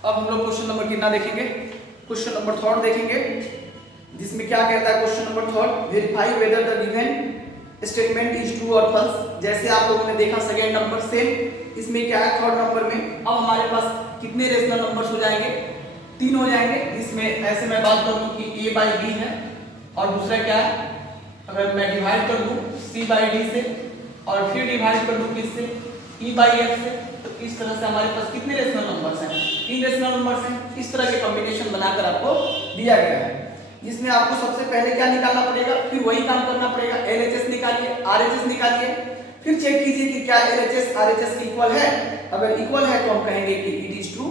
अब हम लोग क्वेश्चन नंबर कितना देखेंगे, क्वेश्चन नंबर थर्ड देखेंगे, जिसमें क्या कहता है question number third, verify whether the given statement is true और फॉल्स। जैसे आप लोगों ने देखा सेकंड नंबर से, इसमें क्या है थर्ड नंबर में अब हमारे पास कितने रेशनल नंबर्स हो जाएंगे, 3 हो जाएंगे। जिसमें ऐसे मैं बात कर दूं कि a बाई b है और दूसरा क्या है, अगर मैं डिवाइड कर दूं c बाई d से और फिर डिवाइड कर दूं किससे, e बाई f से, तो इस तरह से हमारे पास कितने रेशनल नंबर्स हैं, 3 रेशनल नंबर्स हैं। इस तरह के कॉम्बिनेशन बनाकर आपको दिया गया है, जिसमें आपको सबसे पहले क्या निकालना पड़ेगा, फिर वही काम करना पड़ेगा, LHS निकालिए, RHS निकालिए, फिर चेक कीजिए कि क्या LHS RHS इक्वल है। अगर इक्वल है तो हम कहेंगे कि it is true,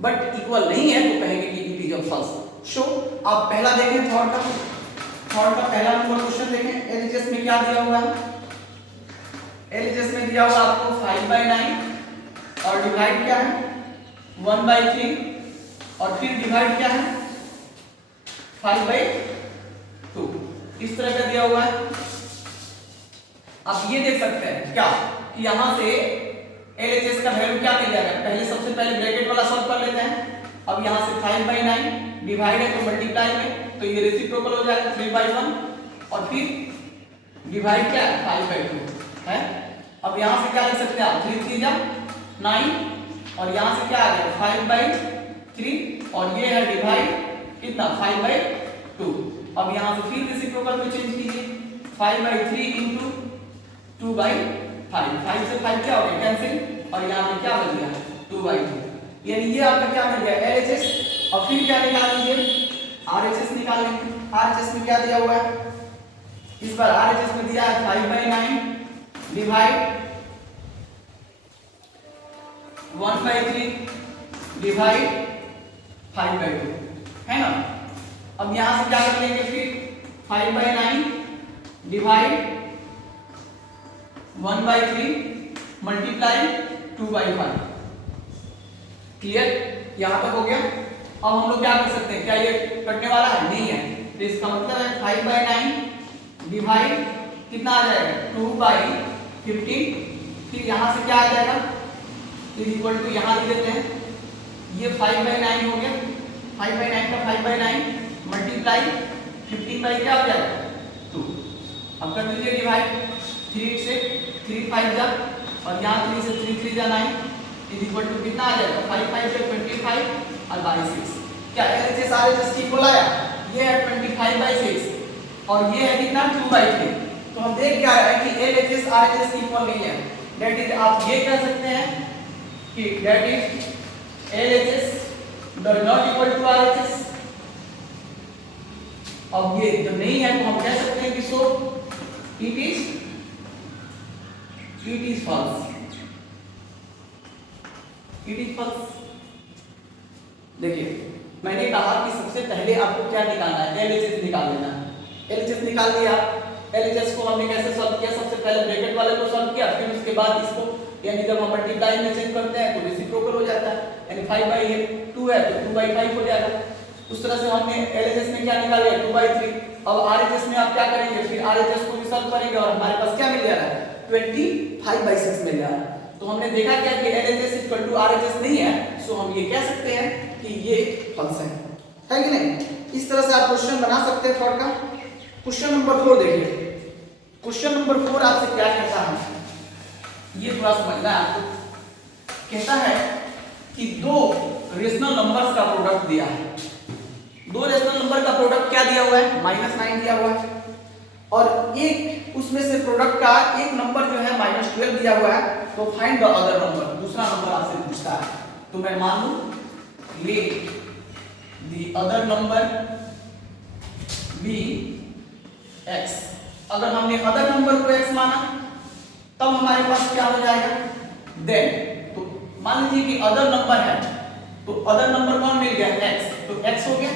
but equal नहीं है तो कहेंगे कि इट इज फॉल्स। सो आप पहला देखें, थर्ड का पहला नंबर क्वेश्चन देखें। LHS में क्या दिया हुआ है, LHS में दिया हुआ आपको 5/9 और डिवाइड क्या है 1/3 और फिर डिवाइड क्या है 5/2, इस तरह का दिया हुआ है। आप ये देख सकते हैं क्या कि यहां से LHS का वैल्यू क्या मिल जाएगा, पहले सबसे पहले ब्रैकेट वाला सॉल्व कर लेते हैं। अब यहां से 5/9 डिवाइड है तो मल्टीप्लाई में, तो ये रेसिप्रोकल हो जाएगा 3/1 और फिर डिवाइड क्या 5/2 है। अब यहां से क्या लिख सकते हैं आप, 3 3 जा 9 और यहां से क्या आ गया 5/3 और ये है डिवाइड कितना 5/2। अब यहां से फिर रेसिप्रोकल में चेंज कीजिए, 5/3 इंटू 2/5, 5 से 5 क्या हो गया कैंसिल और यहां पे क्या बच गया 2/2, यानी ये आपका क्या मिल गया LHS। और फिर क्या निकाल लीजिए RHS निकाल लेंगे। RHS में क्या दिया हुआ है, इस बार RHS में दिया है 5/9 डिवाइड 1/3 डिवाइड 5/2 है ना। अब यहां से क्या कर लेंगे फिर 5/9 डिवाइड 1/3 मल्टीप्लाई 2/5, क्लियर, यहां तक हो गया। अब हम लोग क्या कर सकते हैं, क्या ये कटने वाला है, नहीं है, तो इसका मतलब है 5/9 डिवाइड कितना आ जाएगा 2/15, फिर यहां से क्या आ जाएगा इज इक्वल टू, यहां लिख देते हैं ये 5/9 हो गया, 5/9 का 5/9 मल्टीप्लाई 15 बाई क्या हो जाएगा 2। अब कर दीजिए डिवाइड, 3 से 3 5 जा और यहाँ 3 से 3 3 जा 9 इज इक्वल टू कितना आ जाएगा 5 5 से 25 और बाई 6। क्या LHS RHS की इक्वल आया, ये है 25/6 और ये है कितना 2/3। तो हम देख क्या रहे हैं कि LHS RHS की इक्वल नहीं है, दैट इज आप ये कह सकते हैं कि that is LHS does not equal to RHS। अब ये जब नहीं है तो हम कह सकते हैं कि so it is false, it is false. देखिए मैंने कहा कि सबसे पहले आपको क्या निकालना है, LHS निकाल लेना है। LHS निकाल लिया, LHS को हमने कैसे सॉल्व किया, सबसे पहले ब्रैकेट वाले को सॉल्व किया, फिर उसके बाद इसको, यानी जब हम मल्टीप्लाई में चेंज करते हैं तो रेसिप्रोकल हो जाता है, यानी 5/2 है तो 2/5 हो जाएगा। उस तरह से हमने LHS में क्या निकाल लिया 2/3। अब RHS में आप क्या करेंगे, फिर RHS को भी सॉल्व करेंगे और हमारे पास क्या मिल जा रहा है 25/6 मिल जा रहा है। तो हमने देखा क्या कि LHS इक्वल टू RHS नहीं है, सो हम ये कह सकते हैं कि ये फॉल्स है कि नहीं। इस तरह से आप क्वेश्चन बना सकते हैं थर्ड का। क्वेश्चन नंबर 4 देखिए, क्वेश्चन नंबर 4 आपसे क्या कहता है, ये थोड़ा समझना है आपको। कहता है कि 2 रेशनल नंबर्स का प्रोडक्ट दिया है, 2 रेशनल नंबर का प्रोडक्ट क्या दिया हुआ है -9 दिया हुआ है और एक उसमें से प्रोडक्ट का एक नंबर जो है -12 दिया हुआ है, तो फाइंड द अदर नंबर, दूसरा नंबर आपसे पूछता है। तो मैं मान लूं let the other number be x। अगर हमने अदर नंबर को x माना तब हमारे पास क्या हो जाएगा देन, तो मान लीजिए कि अदर नंबर है तो अदर नंबर कौन मिल गया x, तो x हो गया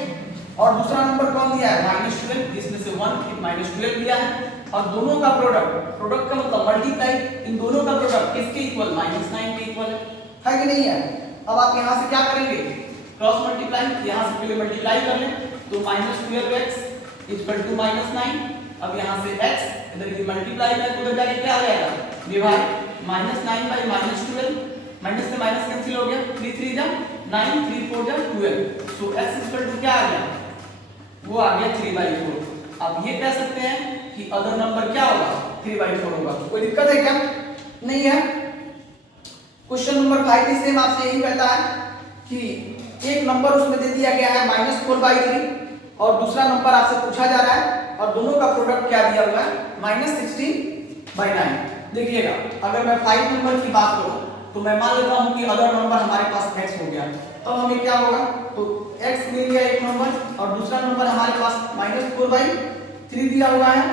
और दूसरा नंबर कौन दिया है -12, जिसमें से 1 -12 दिया है और दोनों का प्रोडक्ट का मतलब मल्टीप्लाई, इन दोनों का प्रोडक्ट किसके इक्वल -9 के इक्वल है कि नहीं है। अब आप यहां से क्या करेंगे क्रॉस मल्टीप्लाई, यहां से पहले मल्टीप्लाई कर लें तो -12x इक्वल टू -9। अब यहां से x इधर की मल्टीप्लाई में उधर जाके क्या आ जाएगा डिवाइड, -9 बाई -12, माइनस से माइनस कैंसिल हो गया, 3 3 जा 9 3 4 जा 12, सो x इक्वल टू क्या आ गया, वो आ गया 3/4। अब ये कह सकते हैं कि अदर नंबर क्या होगा, 3/4 होगा। कोई दिक्कत है क्या, नहीं है। क्वेश्चन नंबर 5 भी सेम आपसे यही कहता है कि एक नंबर उसमें दे दिया गया है -4/3 और दूसरा नंबर आपसे पूछा जा रहा है और दोनों का प्रोडक्ट क्या दिया हुआ है -16/9। देखिएगा अगर मैं 5 नंबर की बात करूं तो मैं मान लेता हूं कि अदर नंबर हमारे पास x हो गया, तो हमें क्या होगा, तो x मिल गया एक नंबर और दूसरा नंबर हमारे पास -4/3 दिया हुआ है,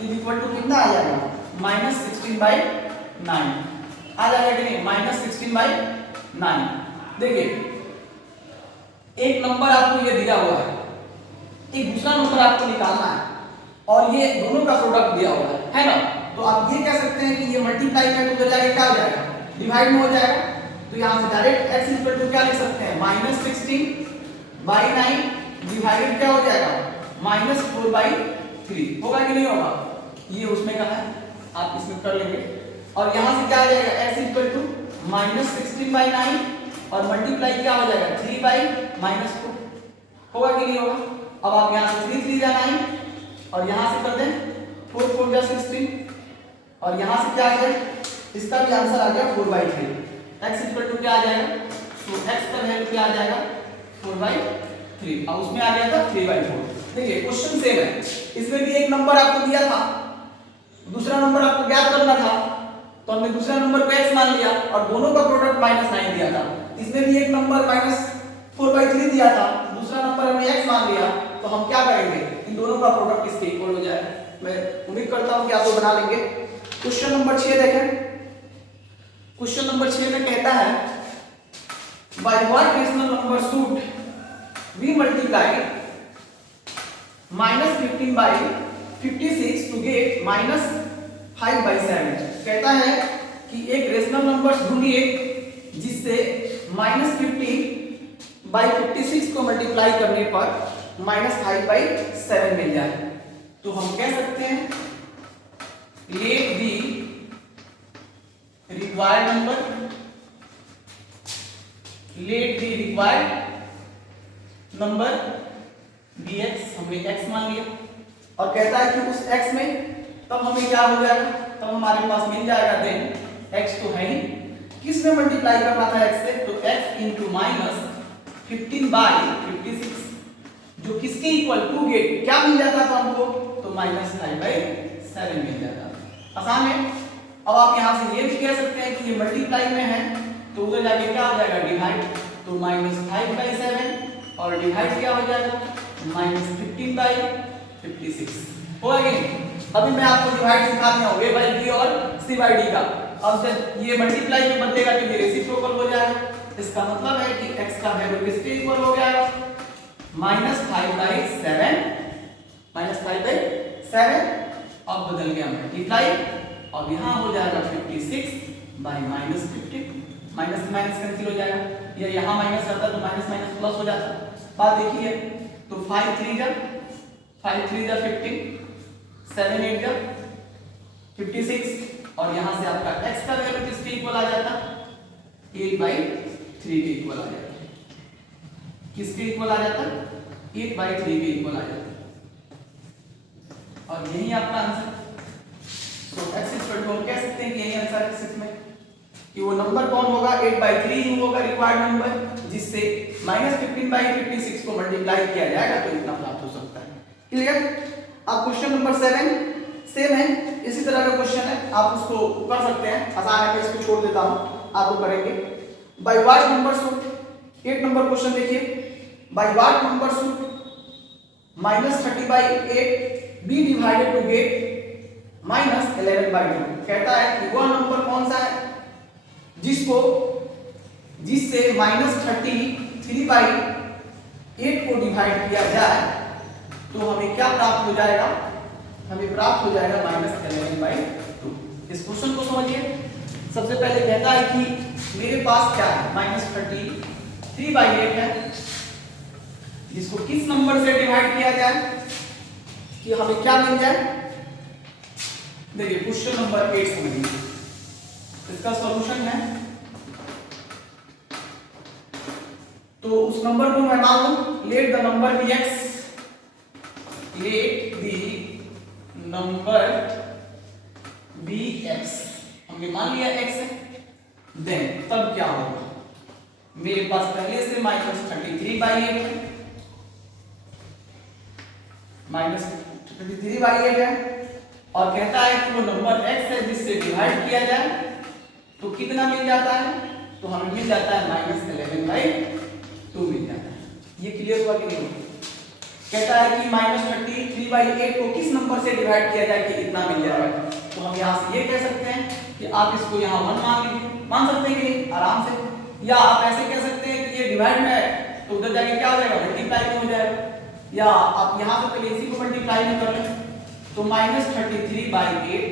इज इक्वल टू कितना आ जाएगा, -16/9 आ जाएगा कि नहीं, -16/9। देखिए एक नंबर आपको ये दिया हुआ है, एक दूसरा नंबर आपको निकालना है और ये दोनों का प्रोडक्ट दिया हुआ है ना, तो आप ये कह सकते हैं कि ये मल्टीप्लाई में तो उधर जाके क्या हो जाएगा, डिवाइड में हो जाएगा। तो यहां से डायरेक्ट x इक्वल टू क्या लिख सकते हैं, -16/9 डिवाइडेड क्या हो जाएगा, -4/3 होगा कि नहीं होगा, ये उसमें का है, आप इसमें कर लेंगे। और यहां से क्या आ जाएगा, x इक्वल टू -16/9 और मल्टीप्लाई क्या हो जाएगा, 3/-4 होगा कि नहीं होगा। अब आप यहां से 3 3 जा 9 और यहां से कर दें 4 4 जा 16 और यहां से क्या आ जाए, इसका भी आंसर आ गया 4/3। x इक्वल टू क्या आ जाएगा, सो x का वैल्यू क्या आ जाएगा, 4/3। अब उसमें आ गया था 3/4। देखिए क्वेश्चन सेम है, इसमें भी एक नंबर आपको दिया था, दूसरा नंबर आपको ज्ञात करना था, तो हमने दूसरा नंबर को x मान लिया और दोनों का प्रोडक्ट -9 दिया था। इसमें भी एक नंबर -4/3 दिया था, दूसरा नंबर हमने x मान लिया, तो हम क्या करेंगे, इन दोनों का प्रोडक्ट इसके इक्वल हो जाएगा। मैं उम्मीद करता हूं कि आप वो बना लेंगे। क्वेश्चन नंबर 6 देखें। क्वेश्चन नंबर 6 में कहता है by what rational number should we multiply -15/56 to get -5/7। कहता है कि एक रेशनल नंबर ढूंढिए जिससे -15/56 को मल्टीप्लाई करने पर -5/7 मिल जाए। तो हम कह सकते हैं let the required number, let the required number dx, हमने x मान लिया और कहता है कि उस x में तब हमें क्या हो जाएगा, तब हमारे पास मिल जाएगा देन x तो है ही, किस में मल्टीप्लाई करना था x से, तो x इंटू -15/56 जो किसके इक्वल टू गेट क्या मिल जाता था हमको, तो -5/7 मिल जाता। आसान है। अब आप यहां से ये भी कह सकते हैं कि ये मल्टीप्लाई में है तो उधर जाके क्या हो जाएगा, डिवाइड, तो -5/7 और डिवाइड क्या हो जाएगा, -15/56 होगा कि नहीं। अभी मैं आपको डिवाइड सिखा दिया हूं a/b और c/d का। अब जब ये मल्टीप्लाई में बदलेगा तो ये रेसिप्रोकल हो जाएगा, इसका मतलब है कि x का वैल्यू किसके इक्वल हो गया, -5/7 अब बदल गया मल्टीप्लाई, अब यहां हो जाएगा 56/-15, माइनस से माइनस कैंसिल हो जाएगा, या यहां माइनस रहता तो माइनस माइनस प्लस हो जाता। बात देखिए तो 5 3 जा 15, 7 8 जा 56 और यहां से आपका x का वैल्यू किसके इक्वल आ जाता, 8/3 के इक्वल आ जाता। किसके इक्वल आ जाता, 8/3 के इक्वल आ जाता और यही आपका आंसर। तो x इक्वल टू हम कह सकते हैं कि यही आंसर है इसमें कि वो नंबर कौन होगा, 8/3 ही होगा रिक्वायर्ड नंबर जिससे -15/56 को मल्टीप्लाई किया जाएगा तो इतना प्राप्त हो सकता है। क्लियर। अब क्वेश्चन नंबर 7 सेम है, इसी तरह का क्वेश्चन है, आप उसको कर सकते हैं, आसान है, मैं इसको छोड़ देता हूं, आप वो करेंगे। By what number should 8 number question देखिए, by what number should -30/8 be divided to get -11/2। कहता है कि वह नंबर कौन सा है जिससे -33/8 को डिवाइड किया जाए तो हमें क्या प्राप्त हो जाएगा, हमें प्राप्त हो जाएगा -11/2। इस क्वेश्चन को समझिए। सबसे पहले कहता है कि मेरे पास क्या है, -33/8 है जिसको किस नंबर से डिवाइड किया जाए कि हमें क्या मिल जाए। देखिए क्वेश्चन नंबर 8 समझिए, इसका सॉल्यूशन है तो उस नंबर को मैं मान लूं let the number be X, let the number be X, हमने मान लिया एक्स है। देन तब क्या होगा, मेरे पास पहले से -33/8 है, -33/8 है, और कहता है कि वो नंबर x है जिससे डिवाइड किया जाए तो कितना मिल जाता है, तो हमें मिल जाता है -11/2 मिल जाता है। ये क्लियर हुआ कि नहीं? कहता है कि -33/8 को किस नंबर से डिवाइड किया जाए कि इतना मिल जाएगा, तो हम यहाँ से ये कह सकते हैं कि आप इसको यहाँ 1 मान लीजिए, मान सकते हैं कि नहीं आराम से, या आप ऐसे कह सकते हैं कि ये डिवाइड में है तो उधर जाके क्या हो जाएगा, मल्टीप्लाई में हो जाएगा, या आप यहाँ से पहले इसी को मल्टीप्लाई में कर लें तो -33/8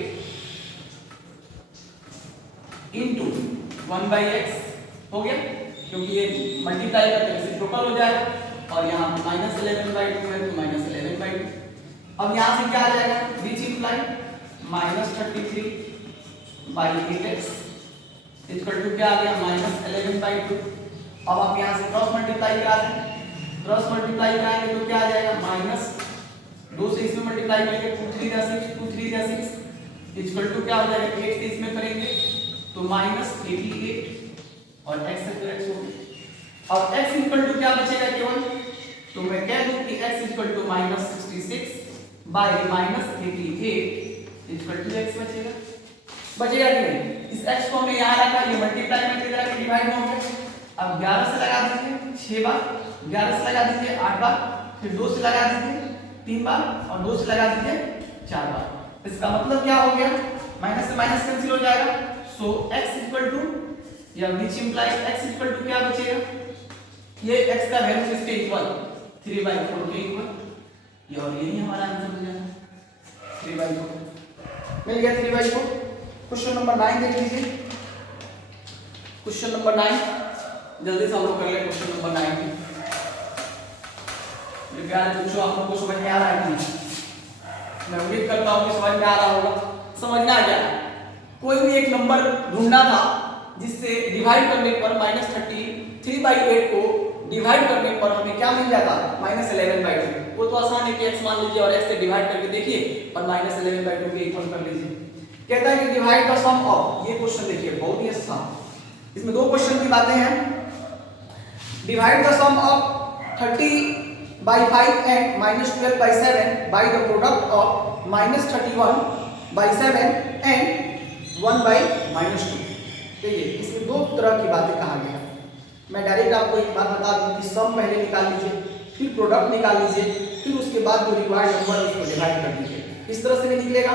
इंटू 1/x हो गया, क्योंकि ये मल्टीप्लाई करके रेसिप्रोकल हो जाएगा, और यहाँ -11/2 है तो -11/2। अब यहाँ से क्या आ जाएगा, बीच इंप्लाई -33/8x इक्वल टू क्या आ गया, -11/2। अब आप यहाँ से क्रॉस मल्टीप्लाई करा दें, क्रॉस मल्टीप्लाई कराएंगे तो क्या आ जाएगा, -2 से इसमें मल्टीप्लाई करेंगे 2 3 जा 6 2 3 जा 6 इक्वल टू क्या हो जाएगा, 8 से इसमें करेंगे तो -88 और x इक्वल x हो गया। अब x इक्वल टू क्या बचेगा केवल, तो मैं कह दूं कि x equal to -66 by -88 equal to x बचेगा, बचेगा कि नहीं? इस x को हमने यहाँ रखा, ये मल्टीप्लाई में किधर आके डिवाइड में हो गया। अब 11 से लगा दीजिए 6 बार, 11 से लगा दीजिए 8 बार, फिर 2 से लगा दीजिए 3 बार, और 2 से लगा दीजिए 4 बार। इसका मतलब क्या हो गया, माइनस से माइनस कैंसिल हो जाएगा, सो x इक्वल टू या which implies x equal to क्या बचेगा, ये x का वैल्यू किसके इक्वल, 3/4 के इक्वल, ये और यही हमारा आंसर हो जाएगा 3/4 मिल गया 3/4। क्वेश्चन नंबर 9 देख लीजिए, क्वेश्चन नंबर 9 जल्दी से हम लोग कर ले क्वेश्चन नंबर 9 की। मेरे प्यारे बच्चों, आप लोगों को समझ में आ रहा है कि नहीं? मैं उम्मीद करता हूँ कि समझ में आ रहा होगा। समझना क्या है, कोई भी एक नंबर ढूंढना था जिससे डिवाइड करने पर -33/8 को डिवाइड करने पर हमें क्या मिल जाता, -11/2। वो तो आसान है कि x मान लीजिए और x से डिवाइड करके देखिए और -11/2 के इक्वल कर लीजिए। कहता है कि डिवाइड द सम ऑफ, ये क्वेश्चन देखिए बहुत ही अच्छा, इसमें दो क्वेश्चन की बातें हैं। Divide the sum of 30/5 and -12/7 by the product of -31/7 and 1/-2। देखिए इसमें दो तरह की बातें कहा गया है। मैं डायरेक्ट आपको एक बात बता दूं कि सम पहले निकाल लीजिए, फिर प्रोडक्ट निकाल लीजिए, फिर उसके बाद जो रिक्वायर्ड नंबर है उसको डिवाइड कर दीजिए। इस तरह से भी निकलेगा,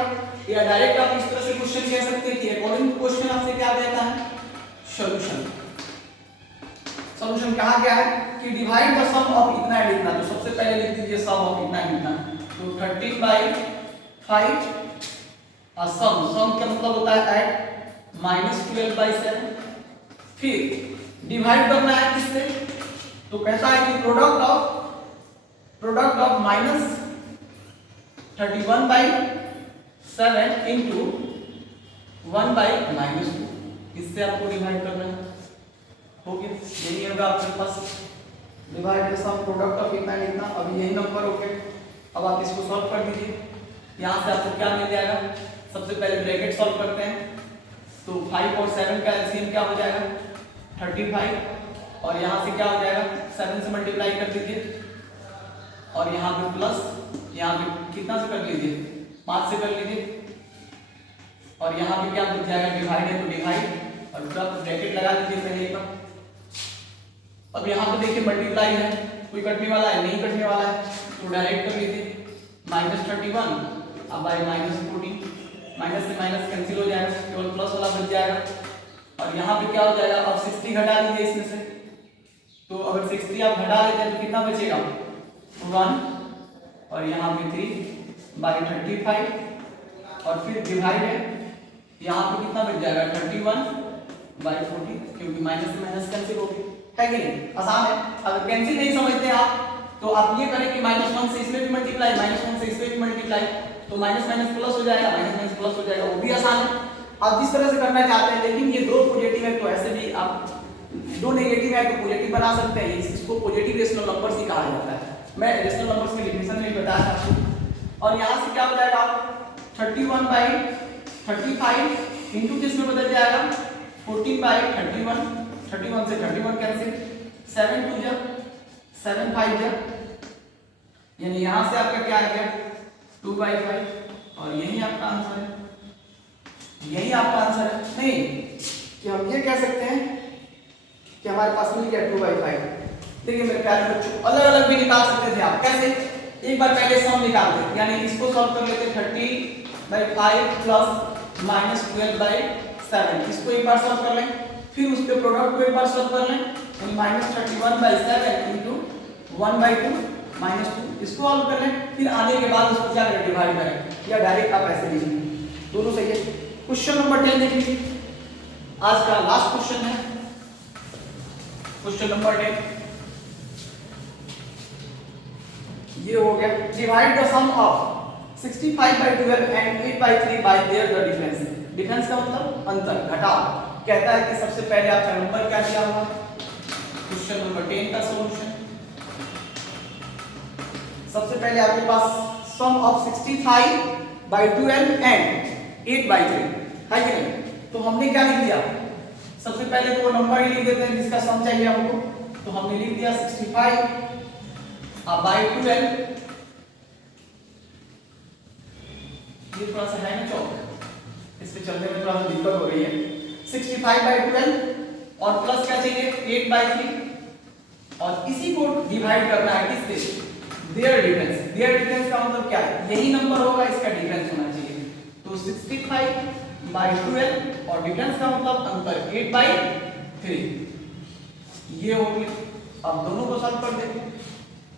या डायरेक्ट आप इस तरह से क्वेश्चन कह सकते हैं कि अकॉर्डिंग टू क्वेश्चन आपसे क्या देता है, सॉल्यूशन। सॉल्यूशन कहा गया है कि डिवाइड द सम ऑफ इतना एंड इतना, तो सबसे पहले लिख दीजिए सम ऑफ इतना एंड इतना, तो 13/5 और सम का मतलब होता है ऐड -12/7, फिर डिवाइड करना है किससे, तो कहता है कि प्रोडक्ट ऑफ -31/7 इंटू 1/-2, इससे आपको डिवाइड करना है। हो गया, यही होगा आपके पास divide the sum product of इतना इतना, अभी यही नंबर हो गए। अब आप इसको सॉल्व कर दीजिए, यहाँ से आपको क्या मिल जाएगा, सबसे पहले ब्रैकेट सॉल्व करते हैं, तो 5 और 7 का एलसीएम क्या हो जाएगा 35, और यहाँ से क्या हो जाएगा 7 से मल्टीप्लाई कर दीजिए, और यहाँ पे प्लस, यहाँ पे कितना से कर लीजिए 5 से कर लीजिए, और यहाँ पे क्या बच जाएगा, डिवाइड है तो डिवाइड, और पूरा ब्रैकेट लगा दीजिए पहले एक बार। अब यहाँ पे देखिए मल्टीप्लाई है, कोई कटने वाला है नहीं कटने वाला है, तो डायरेक्ट कर लीजिए -31 अब बाय -14, माइनस से माइनस कैंसिल हो जाएगा, केवल प्लस वाला बच जाएगा, और यहाँ पे क्या हो जाएगा, अब 60 घटा लीजिए इसमें से, तो अगर 60 आप घटा लेते हैं तो कितना बचेगा 1, और यहाँ पे 3/35, और फिर डिवाइड है, यहाँ पे कितना बच जाएगा 31/40, क्योंकि माइनस से माइनस कैंसिल हो गई है कि नहीं, आसान है। अगर कैंसिल नहीं समझते आप तो आप ये करें कि -1 से इसमें भी मल्टीप्लाई, -1 से इसमें भी मल्टीप्लाई, तो माइनस माइनस प्लस हो जाएगा, माइनस माइनस प्लस हो जाएगा, वो भी आसान है। आप जिस तरह से करना चाहते हैं, लेकिन ये दो पॉजिटिव है तो ऐसे भी आप दो नेगेटिव है तो पॉजिटिव बना सकते हैं, इसको पॉजिटिव रेशनल नंबर्स ही कहा जाता है। मैं रेशनल नंबर्स के डेफिनेशन में बताया था आपको। और यहाँ से क्या हो जाएगा 31/35 इंटू किस में बदल जाएगा 14/31, 31 से 31 कैंसिल, 7 2 जा 7 5 जा, यानी यहाँ से आपका क्या आ गया 2/5 और यही आपका आंसर है, यही आपका आंसर है। नहीं कि हम ये कह सकते हैं कि हमारे पास मिल गया 2/5। देखिए मेरे प्यारे बच्चों अलग अलग भी निकाल सकते थे आप, कैसे एक बार पहले सम निकालते, यानी इसको सॉल्व कर लेते 30/5 प्लस -12/7, इसको एक बार सॉल्व कर लें, फिर उसके प्रोडक्ट को एक बार सॉल्व कर लें, यानी -31/7 इंटू 1/2 -2, इसको सॉल्व कर लें, फिर आने के बाद उसको क्या करें डिवाइड करें या डायरेक्ट आप ऐसे लिख लें, दोनों सही है। क्वेश्चन नंबर 10 देख लीजिए, आज का लास्ट क्वेश्चन है क्वेश्चन नंबर 10। ये हो गया divide the sum of 65/12 and 8/3 by their the difference. Difference का मतलब अंतर, घटाव। कहता है कि सबसे पहले आपका नंबर क्या दिया हुआ, क्वेश्चन नंबर 10 का सॉल्यूशन। सबसे पहले आपके पास सम ऑफ 65/12 एंड 8/3 है कि नहीं, तो हमने क्या लिख दिया, सबसे पहले तो वो नंबर ही लिख देते हैं जिसका सम चाहिए हमको, तो हमने लिख दिया 65/12, ये थोड़ा सा है ना चौक, इस पे चलने में थोड़ा सा दिक्कत हो रही है। 65/12 और प्लस क्या चाहिए 8/3 और इसी को डिवाइड करना है किससे, देयर डिफरेंस। देयर डिफरेंस का मतलब क्या है, यही नंबर होगा इसका डिफरेंस होना चाहिए, तो 65/12 और डिफरेंस का मतलब अंतर 8/3, ये हो गया। अब दोनों को सॉल्व कर देंगे,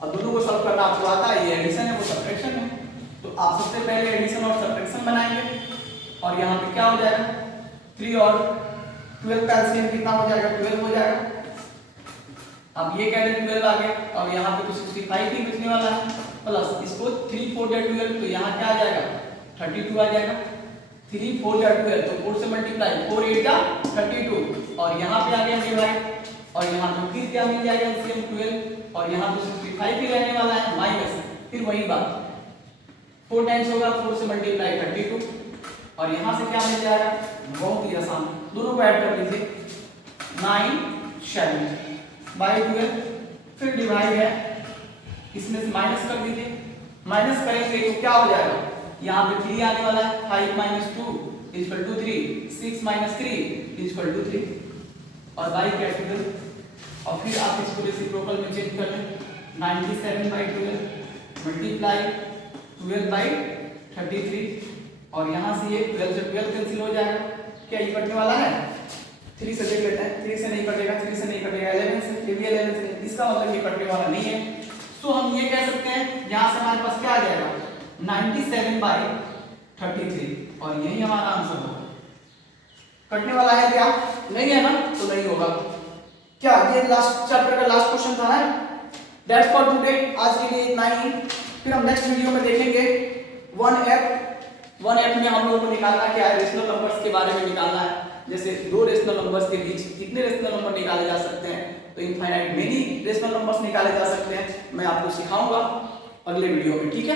अब दोनों को सॉल्व करना आपको आता है, ये एडिशन है वो सब्ट्रैक्शन है, तो आप सबसे पहले एडिशन और सब्ट्रैक्शन बनाएंगे और यहाँ पे क्या हो जाएगा 3 और 12 का एलसीएम कितना हो जाएगा 12 हो जाएगा। अब ये कह दें 12 आ गया, अब यहाँ पे तो 65 ही बचने वाला है, प्लस इसको 3 4 या 12, तो यहाँ क्या आ जाएगा 32 आ जाएगा, 3 4 या 12 तो 4 से मल्टीप्लाई 4 8 या 32 और यहाँ पे आ गया डिवाइड और यहाँ पे फिर क्या मिल जाएगा एलसीएम 12 और यहाँ तो 65 ही रहने वाला है माइनस, फिर वही बात 4 टाइम्स होगा 4 से मल्टीप्लाई 32 और यहाँ से क्या मिल जाएगा, बहुत ही आसान, दोनों को ऐड कर लीजिए 9/7 फिर डिवाइड है, इसमें से माइनस कर दीजिए, माइनस करेंगे तो क्या हो जाएगा, यहाँ पे 3 आने वाला है, 5 - 2 = 3, 6 - 3 = 3 और बाई कैपिटल और फिर आप इसको रेसिप्रोकल में चेंज कर लें 97/12 मल्टीप्लाई 12/33 और यहाँ से ये 12 से 12 कैंसिल हो जाएगा, क्या ये कटने वाला है 3 से देख लेते हैं, 3 से नहीं कटेगा, 3 से नहीं कटेगा 11 से, ये भी 11 से, इसका मतलब ये कटने वाला नहीं है। तो हम ये कह सकते हैं यहाँ से हमारे पास क्या आ जाएगा 97/33 और यही हमारा आंसर होगा। कटने वाला है क्या, नहीं है ना, तो नहीं होगा। क्या ये लास्ट चैप्टर का लास्ट क्वेश्चन था ना, दैट्स फॉर टुडे, आज के लिए इतना ही। फिर हम नेक्स्ट वीडियो में देखेंगे 1F में हम लोगों को निकालना क्या है, रेशनल नंबर्स के बारे में निकालना है, जैसे दो रेशनल नंबर्स के बीच कितने रेशनल नंबर निकाले जा सकते हैं, तो इनफाइनाइट मेनी रेशनल नंबर्स निकाले जा सकते हैं, मैं आपको सिखाऊंगा अगले वीडियो में, ठीक है।